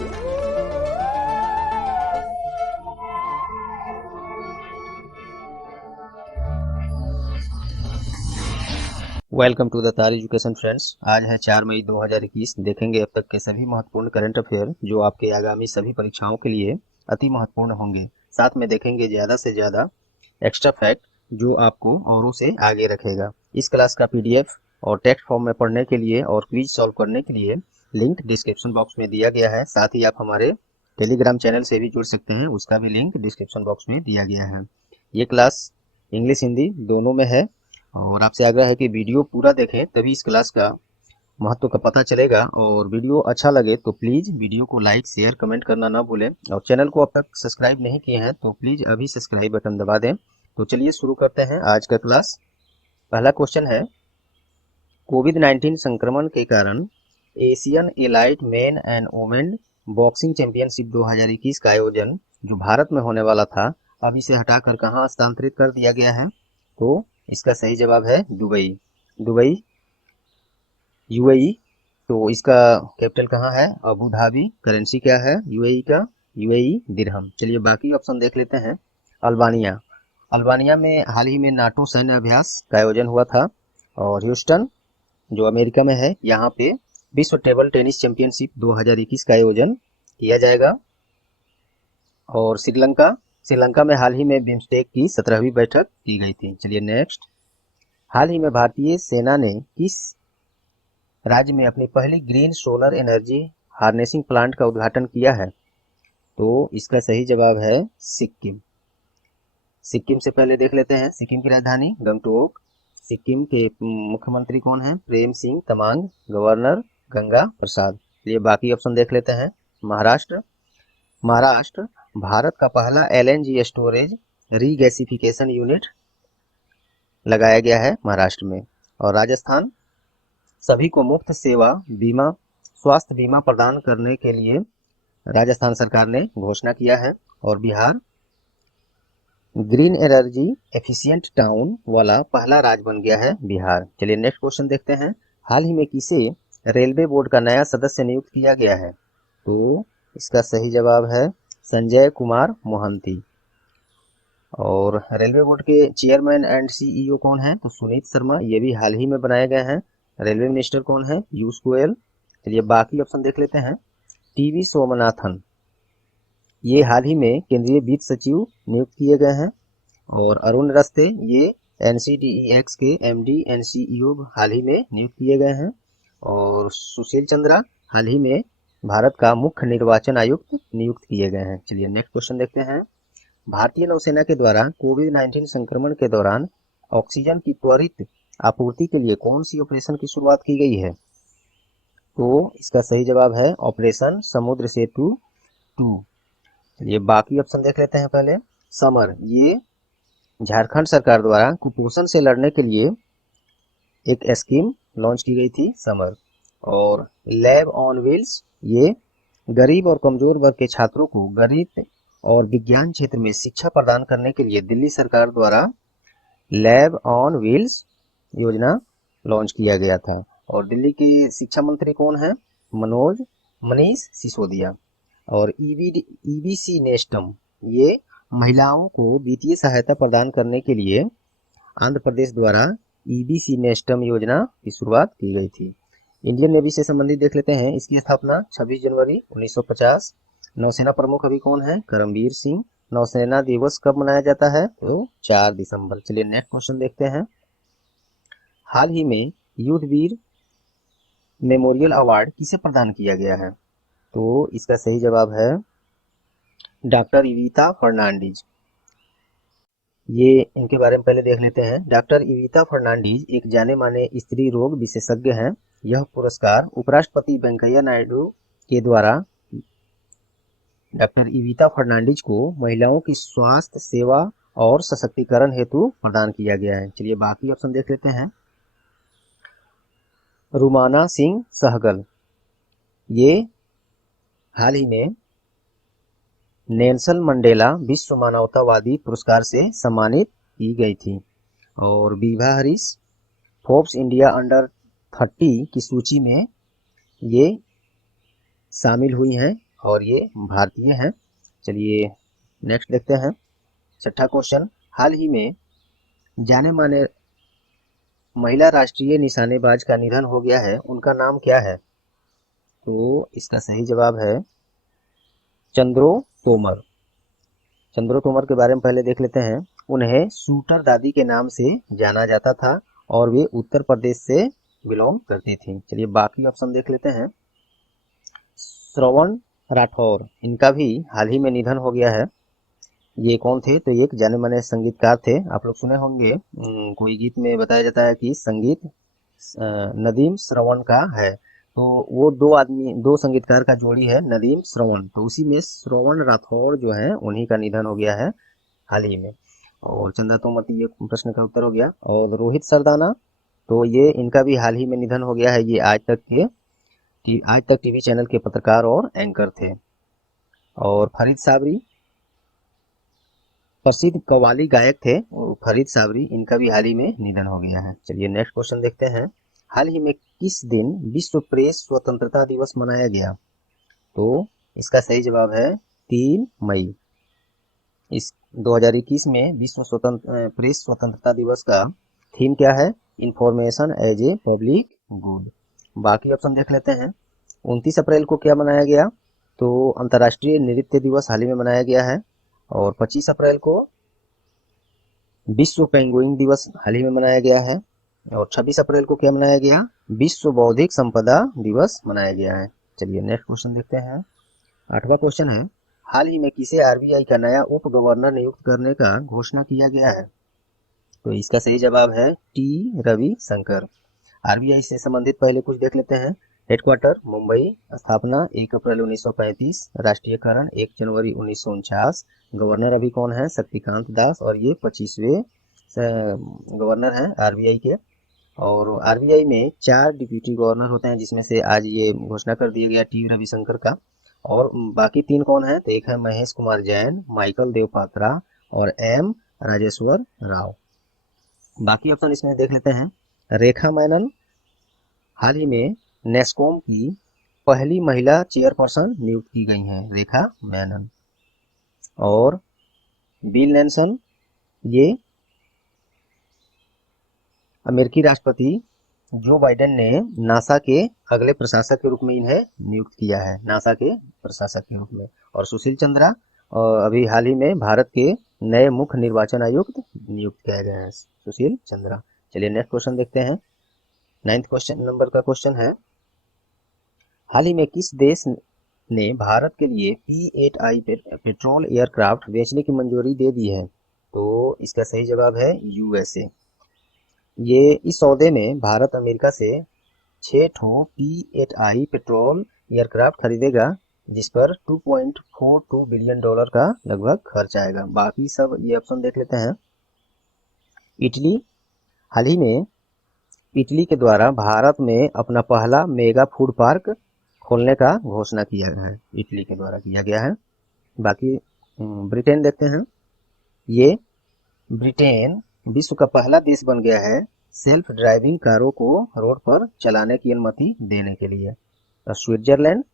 Welcome to the तार education friends. आज है 4 मई 2021। देखेंगे अब तक के सभी महत्वपूर्ण करंट अफेयर जो आपके आगामी सभी परीक्षाओं के लिए अति महत्वपूर्ण होंगे। साथ में देखेंगे ज़्यादा से ज़्यादा एक्स्ट्रा फैक्ट जो आपको औरों से आगे रखेगा। इस क्लास का पीडीएफ और टेक्स्ट फॉर्म में पढ़ने के लिए और क्विज सॉल्व करने के लिए लिंक डिस्क्रिप्शन बॉक्स में दिया गया है। साथ ही आप हमारे टेलीग्राम चैनल से भी जुड़ सकते हैं, उसका भी लिंक डिस्क्रिप्शन बॉक्स में दिया गया है। ये क्लास इंग्लिश हिंदी दोनों में है और आपसे आग्रह है कि वीडियो पूरा देखें, तभी इस क्लास का महत्व का पता चलेगा। और वीडियो अच्छा लगे तो प्लीज़ वीडियो को लाइक शेयर कमेंट करना ना भूलें। और चैनल को अब तक सब्सक्राइब नहीं किए हैं तो प्लीज़ अभी सब्सक्राइब बटन दबा दें। तो चलिए शुरू करते हैं आज का क्लास। पहला क्वेश्चन है, कोविड-19 संक्रमण के कारण Asian elite men and women boxing championship 2021 का आयोजन जो भारत में होने वाला था, अब इसे हटाकर कहाँ हस्तांतरित कर दिया गया है? तो इसका सही जवाब है दुबई। Dubai UAE. तो इसका कैपिटल कहाँ है? Abu Dhabi. करेंसी क्या है यूएई का? यूएई दिरहम। चलिए बाकी ऑप्शन देख लेते हैं। अल्बानिया। अल्बानिया में हाल ही में नाटो सैन्य अभ्यास का आयोजन हुआ था। और ह्यूस्टन जो अमेरिका में है, यहाँ पे विश्व टेबल टेनिस चैंपियनशिप 2021 का आयोजन किया जाएगा। और श्रीलंका में हाल ही में बिम्स्टेक की 17वीं बैठक की गई थी। चलिए नेक्स्ट। हाल ही में भारतीय सेना ने किस राज्य में अपनी पहली green solar energy harnessing plant का उद्घाटन किया है? तो इसका सही जवाब है सिक्किम। सिक्किम से पहले देख लेते हैं सिक्किम की राजधानी गंगटोक। सिक्किम के मुख्यमंत्री कौन है? प्रेम सिंह तमांग। गवर्नर गंगा प्रसाद। ये बाकी ऑप्शन देख लेते हैं। महाराष्ट्र भारत का पहला एलएनजी स्टोरेज रीगैसिफिकेशन यूनिट लगाया गया है महाराष्ट्र में। और राजस्थान सभी को मुफ्त सेवा बीमा स्वास्थ्य बीमा प्रदान करने के लिए राजस्थान सरकार ने घोषणा किया है। और Bihar green energy efficient town वाला पहला राज्य बन गया है बिहार। चलिए नेक्स्ट क्वेश्चन देखते हैं। हाल ही में किसे रेलवे बोर्ड का नया सदस्य नियुक्त किया गया है? तो इसका सही जवाब है संजय कुमार मोहंती। और रेलवे बोर्ड के चेयरमैन एंड सीईओ कौन है? तो सुनीत शर्मा। ये भी हाल ही में बनाए गए हैं। रेलवे मिनिस्टर कौन है? पीयूष गोयल। चलिए बाकी ऑप्शन देख लेते हैं। टीवी सोमनाथन ये हाल ही में केंद्रीय वित्त सचिव नियुक्त किए गए हैं। और अरुण रस्ते ये एनसीडीईएक्स के एमडी एनसीईओ हाल ही में नियुक्त किए गए हैं। और सुशील चंद्रा हाल ही में भारत का मुख्य निर्वाचन आयुक्त नियुक्त किए गए हैं। चलिए नेक्स्ट क्वेश्चन देखते हैं। भारतीय नौसेना के द्वारा कोविड-19 संक्रमण के दौरान ऑक्सीजन की त्वरित आपूर्ति के लिए कौन सी ऑपरेशन की शुरुआत की गई है? तो इसका सही जवाब है ऑपरेशन समुद्र सेतु 2। ये बाकी ऑप्शन देख लेते हैं पहले। समर ये झारखंड सरकार द्वारा कुपोषण से लड़ने के लिए एक स्कीम लॉन्च की गई थी, समर। और लैब ऑन व्हील्स ये गरीब और कमजोर वर्ग के छात्रों को गणित और विज्ञान क्षेत्र में शिक्षा प्रदान करने के लिए दिल्ली सरकार द्वारा लैब ऑन व्हील्स योजना लॉन्च किया गया था। और दिल्ली के शिक्षा मंत्री कौन है? मनीष सिसोदिया। और ईबीसी नेस्टम ये महिलाओं को वित्तीय सहायता प्रदान करने के लिए आंध्र प्रदेश द्वारा ईबीसी नेस्टम योजना की शुरुआत की गई थी। इंडियन नेवी से संबंधित देख लेते हैं। इसकी स्थापना 26 जनवरी 1950। नौसेना प्रमुख अभी कौन है? करमबीर सिंह। नौसेना दिवस कब मनाया जाता है? तो 4 दिसंबर। चलिए नेक्स्ट क्वेश्चन देखते हैं। हाल ही में युद्धवीर मेमोरियल अवार्ड किसे प्रदान किया गया है? तो इसका सही जवाब है डॉक्टर इविता फर्नांडीज। ये इनके बारे में पहले देख लेते हैं। डॉक्टर इविता फर्नांडीज एक जाने माने स्त्री रोग विशेषज्ञ हैं। यह पुरस्कार उपराष्ट्रपति वेंकैया नायडू के द्वारा डॉक्टर इविता फर्नांडीज को महिलाओं की स्वास्थ्य सेवा और सशक्तिकरण हेतु प्रदान किया गया है। चलिए बाकी ऑप्शन देख लेते हैं। रुमाना सिंह सहगल ये हाल ही में नेल्सन मंडेला विश्व मानवतावादी पुरस्कार से सम्मानित की गई थी। और Vibha Harish Forbes India under 30 की सूची में ये शामिल हुई हैं। और ये भारतीय हैं। चलिए नेक्स्ट देखते हैं। छठा क्वेश्चन, हाल ही में जाने माने महिला राष्ट्रीय निशानेबाज का निधन हो गया है, उनका नाम क्या है? तो इसका सही जवाब है चंद्रो तोमर। चंद्रो तोमर के बारे में पहले देख लेते हैं। उन्हें शूटर दादी के नाम से जाना जाता था और वे उत्तर प्रदेश से बिलोंग करती थी। चलिए बाकी ऑप्शन देख लेते हैं। श्रवण राठौर, इनका भी हाल ही में निधन हो गया है। ये कौन थे? तो ये एक जाने माने संगीतकार थे। आप लोग सुने होंगे, कोई गीत में बताया जाता है कि संगीत नदीम श्रवण का है। तो वो दो संगीतकार का जोड़ी है, नदीम श्रवण। तो उसी में श्रवण राठौर जो है उन्हीं का निधन हो गया है हाल ही में। और चंदा तोमर, ये प्रश्न का उत्तर हो गया। और रोहित सरदाना, तो ये इनका भी हाल ही में निधन हो गया है। ये आज तक टीवी चैनल के पत्रकार और एंकर थे। और फरीद साबरी, प्रसिद्ध कव्वाली गायक थे और फरीद साबरी, इनका भी हाल ही में निधन हो गया है। चलिए नेक्स्ट क्वेश्चन देखते हैं। हाल ही में किस दिन विश्व प्रेस स्वतंत्रता दिवस मनाया गया? तो इसका सही जवाब है 3 मई। इस 2021 में विश्व प्रेस स्वतंत्रता दिवस का थीम क्या है? Information as a public good. बाकी ऑप्शन देख लेते हैं। 29 अप्रैल को क्या मनाया गया? तो अंतर्राष्ट्रीय नृत्य दिवस हाल ही में मनाया गया है। और 25 अप्रैल को विश्व पेंगुइन दिवस हाल ही में मनाया गया है। और 26 अप्रैल को क्या मनाया गया? विश्व बौद्धिक संपदा दिवस मनाया गया है। चलिए नेक्स्ट क्वेश्चन देखते हैं। 8वां क्वेश्चन है, हाल ही में किसे आरबीआई का नया उप गवर्नर नियुक्त करने का घोषणा किया गया है? तो इसका सही जवाब है टी रवि शंकर। आरबीआई से संबंधित पहले कुछ देख लेते हैं। हेडक्वार्टर मुंबई, स्थापना 1 अप्रैल 1935, राष्ट्रीयकरण 1 जनवरी 1949। गवर्नर अभी कौन है? शक्तिकांत दास, और ये 25वें गवर्नर हैं आरबीआई के। और आरबीआई में 4 डिप्यूटी गवर्नर होते हैं, जिसमें से आज ये घोषणा कर दिया गया टी रविशंकर का। और बाकी 3 कौन है? तो एक है महेश कुमार जैन, माइकल देव पात्रा और एम राजेश्वर राव। बाकी ऑप्शन इसमें देख लेते हैं। रेखा मेनन हाल ही में नेस्कॉम की पहली महिला चेयरपर्सन नियुक्त की गई हैं, रेखा मेनन। और बिल नेल्सन, ये अमेरिकी राष्ट्रपति जो बाइडेन ने नासा के अगले प्रशासक के रूप में इन्हें नियुक्त किया है, नासा के प्रशासक के रूप में। और सुशील चंद्रा अभी हाल ही में भारत के नए मुख्य निर्वाचन आयुक्त नियुक्त किए गए हैं, सुशील चंद्रा। चलिए नेक्स्ट क्वेश्चन देखते हैं। 9th क्वेश्चन नंबर का क्वेश्चन है, हाल ही में किस देश ने भारत के लिए P-8I पेट्रोल एयरक्राफ्ट बेचने की मंजूरी दे दी है? तो इसका सही जवाब है यूएसए। ये इस सौदे में भारत अमेरिका से 6 ठो P-8I पेट्रोल एयरक्राफ्ट खरीदेगा, जिस पर $2.42 बिलियन का लगभग खर्च आएगा। बाकी सब ये ऑप्शन देख लेते हैं। इटली, हाल ही में इटली के द्वारा भारत में अपना पहला मेगा फूड पार्क खोलने का घोषणा किया है, इटली के द्वारा किया गया है। बाकी ब्रिटेन देखते हैं। ये ब्रिटेन विश्व का पहला देश बन गया है सेल्फ ड्राइविंग कारों को रोड पर चलाने की अनुमति देने के लिए। स्विट्जरलैंड,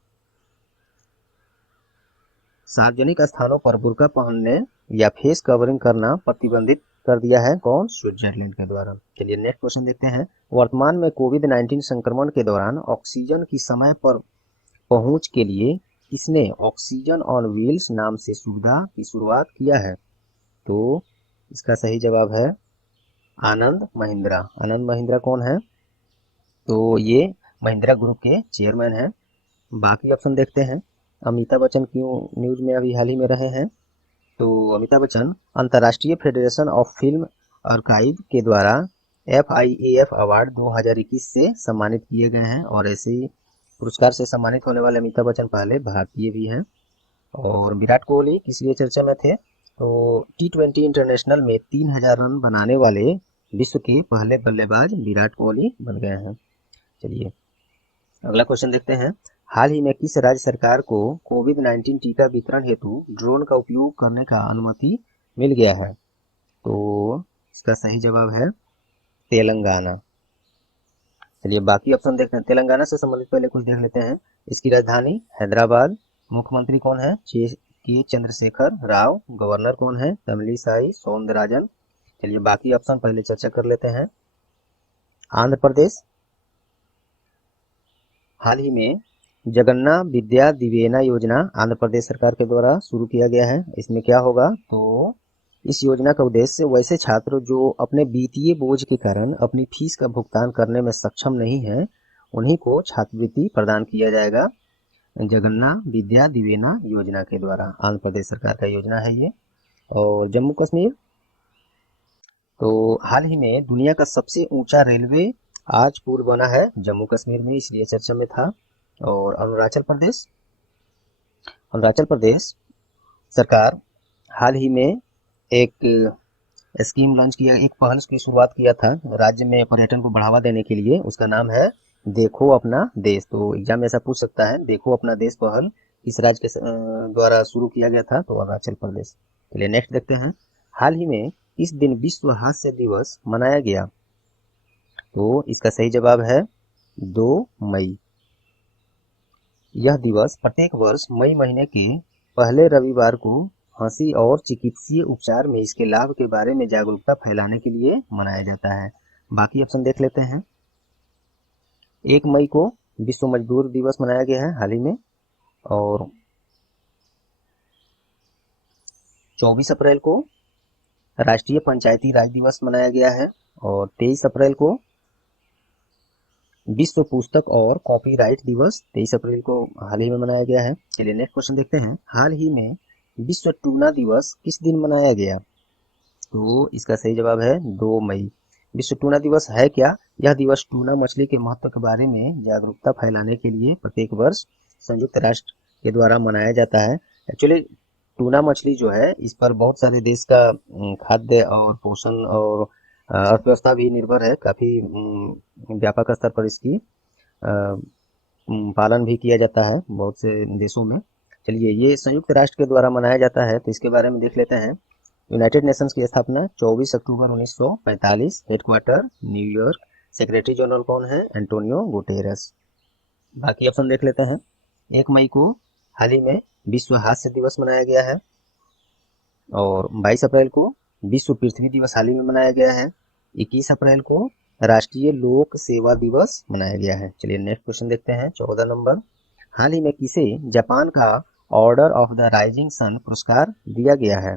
सार्वजनिक स्थानों पर बुर्का पहनने या फेस कवरिंग करना प्रतिबंधित कर दिया है, कौन? स्विट्जरलैंड के द्वारा। चलिए नेक्स्ट क्वेश्चन देखते हैं। वर्तमान में कोविड-19 संक्रमण के दौरान ऑक्सीजन की समय पर पहुंच के लिए किसने ऑक्सीजन ऑन व्हील्स नाम से सुविधा की शुरुआत किया है? तो इसका सही जवाब है आनंद महिंद्रा। आनंद महिंद्रा कौन है? तो ये महिंद्रा ग्रुप के चेयरमैन हैं। बाकी ऑप्शन देखते हैं। अमिताभ बच्चन क्यों न्यूज में अभी हाल ही में रहे हैं? तो अमिताभ बच्चन अंतर्राष्ट्रीय फेडरेशन ऑफ फिल्म आर्काइव के द्वारा FIAF अवार्ड 2021 से सम्मानित किए गए हैं। और ऐसे ही पुरस्कार से सम्मानित होने वाले अमिताभ बच्चन पहले भारतीय भी हैं। और विराट कोहली किस लिए चर्चा में थे? तो T20 इंटरनेशनल में 3000 रन बनाने वाले विश्व के पहले बल्लेबाज विराट कोहली बन गए हैं। चलिए अगला क्वेश्चन देखते हैं। हाल ही में किस राज्य सरकार को कोविड-19 टीका वितरण हेतु ड्रोन का उपयोग करने का अनुमति मिल गया है? तो इसका सही जवाब है तेलंगाना। चलिए बाकी ऑप्शन देखते हैं। तेलंगाना से संबंधित पहले कुछ देख लेते हैं। इसकी राजधानी हैदराबाद, मुख्यमंत्री कौन है? के चंद्रशेखर राव। गवर्नर कौन है? तमिलिसाई सौंदरराजन। चलिए बाकी ऑप्शन पहले चर्चा कर लेते हैं। आंध्र प्रदेश, हाल ही में जगन्ना विद्या दिवेना योजना आंध्र प्रदेश सरकार के द्वारा शुरू किया गया है। इसमें क्या होगा? तो इस योजना का उद्देश्य वैसे छात्र जो अपने वित्तीय बोझ के कारण अपनी फीस का भुगतान करने में सक्षम नहीं है, उन्हीं को छात्रवृत्ति प्रदान किया जाएगा जगन्ना विद्या दिवेना योजना के द्वारा। आंध्र प्रदेश सरकार का योजना है ये। और जम्मू कश्मीर, तो हाल ही में दुनिया का सबसे ऊंचा रेलवे आज पुल बना है जम्मू कश्मीर में, इसलिए चर्चा में था। और अरुणाचल प्रदेश, अरुणाचल प्रदेश सरकार हाल ही में एक स्कीम लॉन्च किया, एक पहल की शुरुआत किया था राज्य में पर्यटन को बढ़ावा देने के लिए। उसका नाम है देखो अपना देश। तो एग्जाम में ऐसा पूछ सकता है, देखो अपना देश पहल किस राज्य के द्वारा शुरू किया गया था? तो अरुणाचल प्रदेश। चलिए नेक्स्ट देखते हैं। हाल ही में इस दिन विश्व हास्य दिवस मनाया गया? तो इसका सही जवाब है 2 मई। यह दिवस प्रत्येक वर्ष मई महीने के पहले रविवार को हंसी और चिकित्सीय उपचार में इसके लाभ के बारे में जागरूकता फैलाने के लिए मनाया जाता है। बाकी ऑप्शन देख लेते हैं। 1 मई को विश्व मजदूर दिवस मनाया गया है हाल ही में। और 24 अप्रैल को राष्ट्रीय पंचायती राज दिवस मनाया गया है। और 23 अप्रैल को विश्व पुस्तक और कॉपीराइट दिवस 23 अप्रैल को हाल ही में मनाया गया है। चलिए नेक्स्ट क्वेश्चन देखते हैं। हाल ही में विश्व टूना दिवस किस दिन मनाया गया? तो इसका सही जवाब है 2 मई। विश्व टूना दिवस है क्या? यह दिवस टूना मछली के महत्व के बारे में जागरूकता फैलाने के लिए प्रत्येक वर्ष संयुक्त राष्ट्र के द्वारा मनाया जाता है। एक्चुअली टूना मछली जो है, इस पर बहुत सारे देश का खाद्य और पोषण और अर्थव्यवस्था भी निर्भर है। काफ़ी व्यापक स्तर पर इसकी पालन भी किया जाता है बहुत से देशों में। चलिए ये संयुक्त राष्ट्र के द्वारा मनाया जाता है, तो इसके बारे में देख लेते हैं। यूनाइटेड नेशंस की स्थापना 24 अक्टूबर 1945, हेडक्वार्टर न्यूयॉर्क। सेक्रेटरी जनरल कौन है? Antonio Guterres. बाकी ऑप्शन देख लेते हैं। 1 मई को हाल ही में विश्व हास्य दिवस मनाया गया है। और 22 अप्रैल को विश्व पृथ्वी दिवस हाल ही में मनाया गया है। 21 अप्रैल को राष्ट्रीय लोक सेवा दिवस मनाया गया है। चलिए नेक्स्ट क्वेश्चन देखते हैं। 14 नंबर, हाल ही में किसे जापान का order of the rising sun पुरस्कार दिया गया है?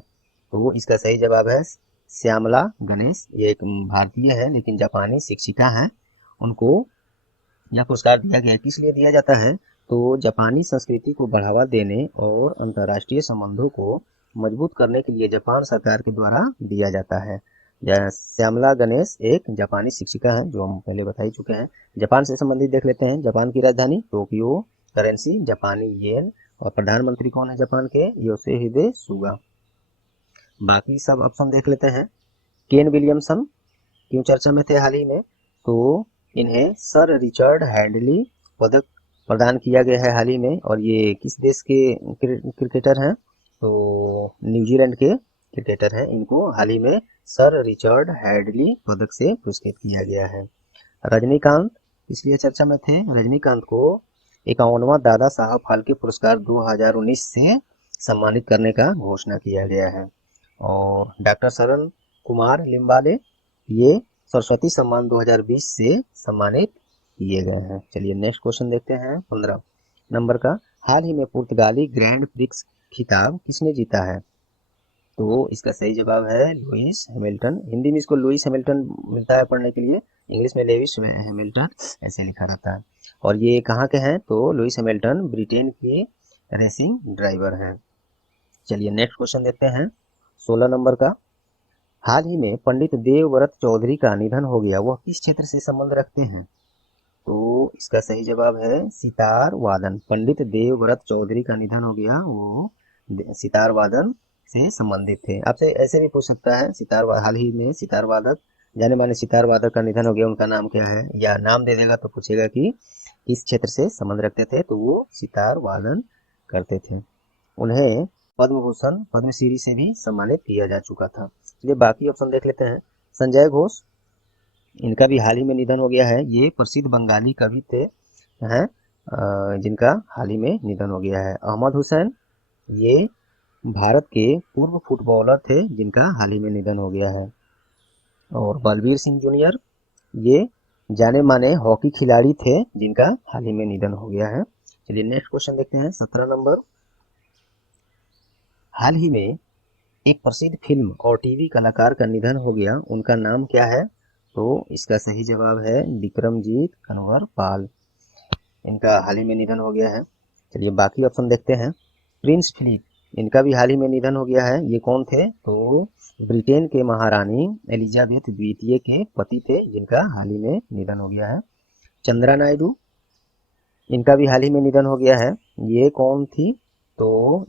तो इसका सही जवाब है श्यामला गणेश। ये एक भारतीय है लेकिन जापानी शिक्षिका हैं, उनको यह पुरस्कार दिया गया। किस लिए दिया जाता है? तो जापानी संस्कृति को बढ़ावा देने और अंतर्राष्ट्रीय संबंधों को मजबूत करने के लिए जापान सरकार के द्वारा दिया जाता है। श्यामला गणेश एक जापानी शिक्षिका हैं, जो हम पहले बता ही चुके हैं। जापान से संबंधित देख लेते हैं। जापान की राजधानी टोक्यो, करेंसी जापानी येन, और प्रधानमंत्री कौन है जापान के? Yoshihide Suga. बाकी सब ऑप्शन देख लेते हैं। केन विलियमसन क्यों चर्चा में थे हाल ही में? तो इन्हें सर रिचर्ड हैडली पदक प्रदान किया गया है हाल ही में। और ये किस देश के क्रिकेटर हैं? तो न्यूजीलैंड के क्रिकेटर हैं। इनको हाल ही में सर रिचर्ड हैडली पदक से पुरस्कृत किया गया है। रजनीकांत इसलिए चर्चा में थे। रजनीकांत को 51वां दादा साहब फाल्के पुरस्कार 2019 से सम्मानित करने का घोषणा किया गया है। और डॉक्टर शरण कुमार लिम्बाले ये सरस्वती सम्मान 2020 से सम्मानित किए गए हैं। चलिए नेक्स्ट क्वेश्चन देखते हैं। 15 नंबर का, हाल ही में पुर्तगाली ग्रैंड प्रिक्स खिताब किसने जीता है? तो इसका सही जवाब है लुइस हैमिल्टन। हिंदी में इसको लुइस हैमिल्टन मिलता है पढ़ने के लिए, इंग्लिश में लेविस हैमिल्टन ऐसे लिखा रहता है। और ये कहाँ के हैं? तो लुइस हैमिल्टन ब्रिटेन के रेसिंग ड्राइवर हैं। चलिए नेक्स्ट क्वेश्चन देखते हैं। 16 नंबर का, हाल ही में पंडित देवव्रत चौधरी का निधन हो गया, वह किस क्षेत्र से संबंध रखते हैं? तो इसका सही जवाब है सितार वादन। पंडित देवव्रत चौधरी का निधन हो गया, वो सितार वादन से संबंधित थे। आपसे ऐसे भी पूछ सकता है, हाल ही में सितार वादक, जाने माने सितार वादक का निधन हो गया, उनका नाम क्या है? या नाम दे देगा तो पूछेगा कि किस क्षेत्र से संबंध रखते थे, तो वो सितार वादन करते थे। उन्हें पद्म भूषण पद्मश्री से भी सम्मानित किया जा चुका था। चलिए बाकी ऑप्शन देख लेते हैं। संजय घोष, इनका भी हाल ही में निधन हो गया है। ये प्रसिद्ध बंगाली कवि थे हैं, जिनका हाल ही में निधन हो गया है। अहमद हुसैन, ये भारत के पूर्व फुटबॉलर थे जिनका हाल ही में निधन हो गया है। और बलबीर सिंह जूनियर, ये जाने माने हॉकी खिलाड़ी थे जिनका हाल ही में निधन हो गया है। चलिए नेक्स्ट क्वेश्चन देखते हैं 17 नंबर। हाल ही में एक प्रसिद्ध फिल्म और टीवी कलाकार का निधन हो गया, उनका नाम क्या है? तो इसका सही जवाब है विक्रमजीत कनवर पाल, इनका हाल ही में निधन हो गया है। चलिए बाकी ऑप्शन देखते हैं। प्रिंस फिलिप, इनका भी हाल ही में निधन हो गया है। ये कौन थे? तो ब्रिटेन के महारानी एलिजाबेथ द्वितीय के पति थे जिनका हाल ही में निधन हो गया है। चंद्रा नायडू, इनका भी हाल ही में निधन हो गया है। ये कौन थी? तो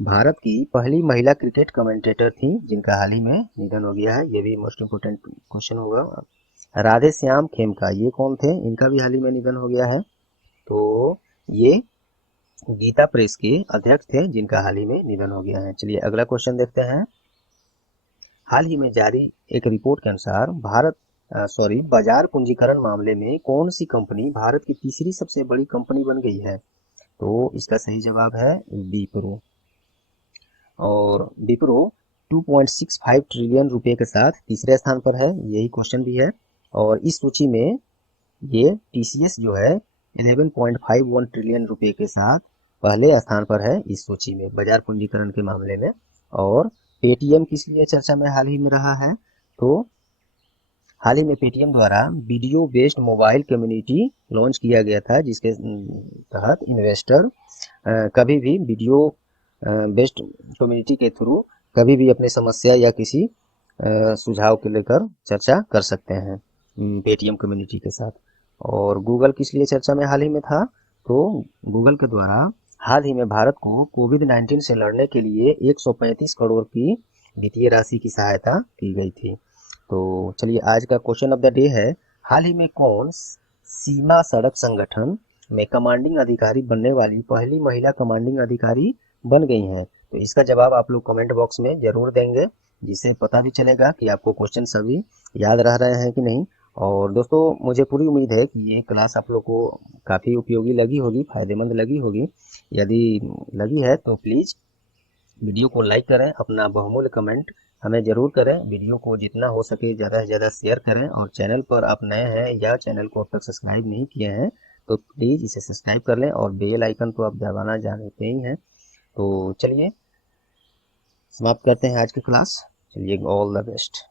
भारत की पहली महिला क्रिकेट कमेंटेटर थी जिनका हाल ही में निधन हो गया है। ये भी मोस्ट इम्पोर्टेंट क्वेश्चन होगा। राधे श्याम खेमका, ये कौन थे? इनका भी हाल ही में निधन हो गया है। तो ये गीता प्रेस के अध्यक्ष थे जिनका हाल ही में निधन हो गया है। चलिए अगला क्वेश्चन देखते हैं। हाल ही में जारी एक रिपोर्ट के अनुसार बाजार पूंजीकरण मामले में कौन सी कंपनी भारत की तीसरी सबसे बड़ी कंपनी बन गई है? तो इसका सही जवाब है विप्रो। और विप्रो 2.65 ट्रिलियन रुपए के साथ तीसरे स्थान पर है, यही क्वेश्चन भी है। और इस सूची में ये टीसीएस जो है 11.51 ट्रिलियन रुपए के साथ पहले स्थान पर है इस सूची में बाजार पूंजीकरण के मामले में। और पेटीएम किस लिए चर्चा में हाल ही में रहा है? तो हाल ही में पेटीएम द्वारा video based mobile community launch किया गया था, जिसके तहत इन्वेस्टर कभी भी वीडियो बेस्ड कम्युनिटी के थ्रू कभी भी अपनी समस्या या किसी सुझाव को लेकर चर्चा कर सकते हैं पेटीएम कम्युनिटी के साथ। और गूगल किस लिए चर्चा में हाल ही में था? तो गूगल के द्वारा हाल ही में भारत को कोविड-19 से लड़ने के लिए 135 करोड़ की वित्तीय राशि की सहायता की गई थी। तो चलिए आज का क्वेश्चन ऑफ द डे है, हाल ही में कौन सीमा सड़क संगठन में कमांडिंग अधिकारी बनने वाली पहली महिला कमांडिंग अधिकारी बन गई हैं? तो इसका जवाब आप लोग कमेंट बॉक्स में जरूर देंगे, जिससे पता भी चलेगा कि आपको क्वेश्चन सभी याद रह रहे हैं कि नहीं। और दोस्तों मुझे पूरी उम्मीद है कि ये क्लास आप लोग को काफ़ी उपयोगी लगी होगी, फायदेमंद लगी होगी। यदि लगी है तो प्लीज़ वीडियो को लाइक करें, अपना बहुमूल्य कमेंट हमें ज़रूर करें। वीडियो को जितना हो सके ज़्यादा से ज़्यादा शेयर करें। और चैनल पर आप नए हैं या चैनल को अब तक सब्सक्राइब नहीं किए हैं तो प्लीज़ इसे सब्सक्राइब कर लें, और बेल आइकन तो आप दबाना जानते ही हैं। तो चलिए समाप्त करते हैं आज की क्लास। चलिए ऑल द बेस्ट।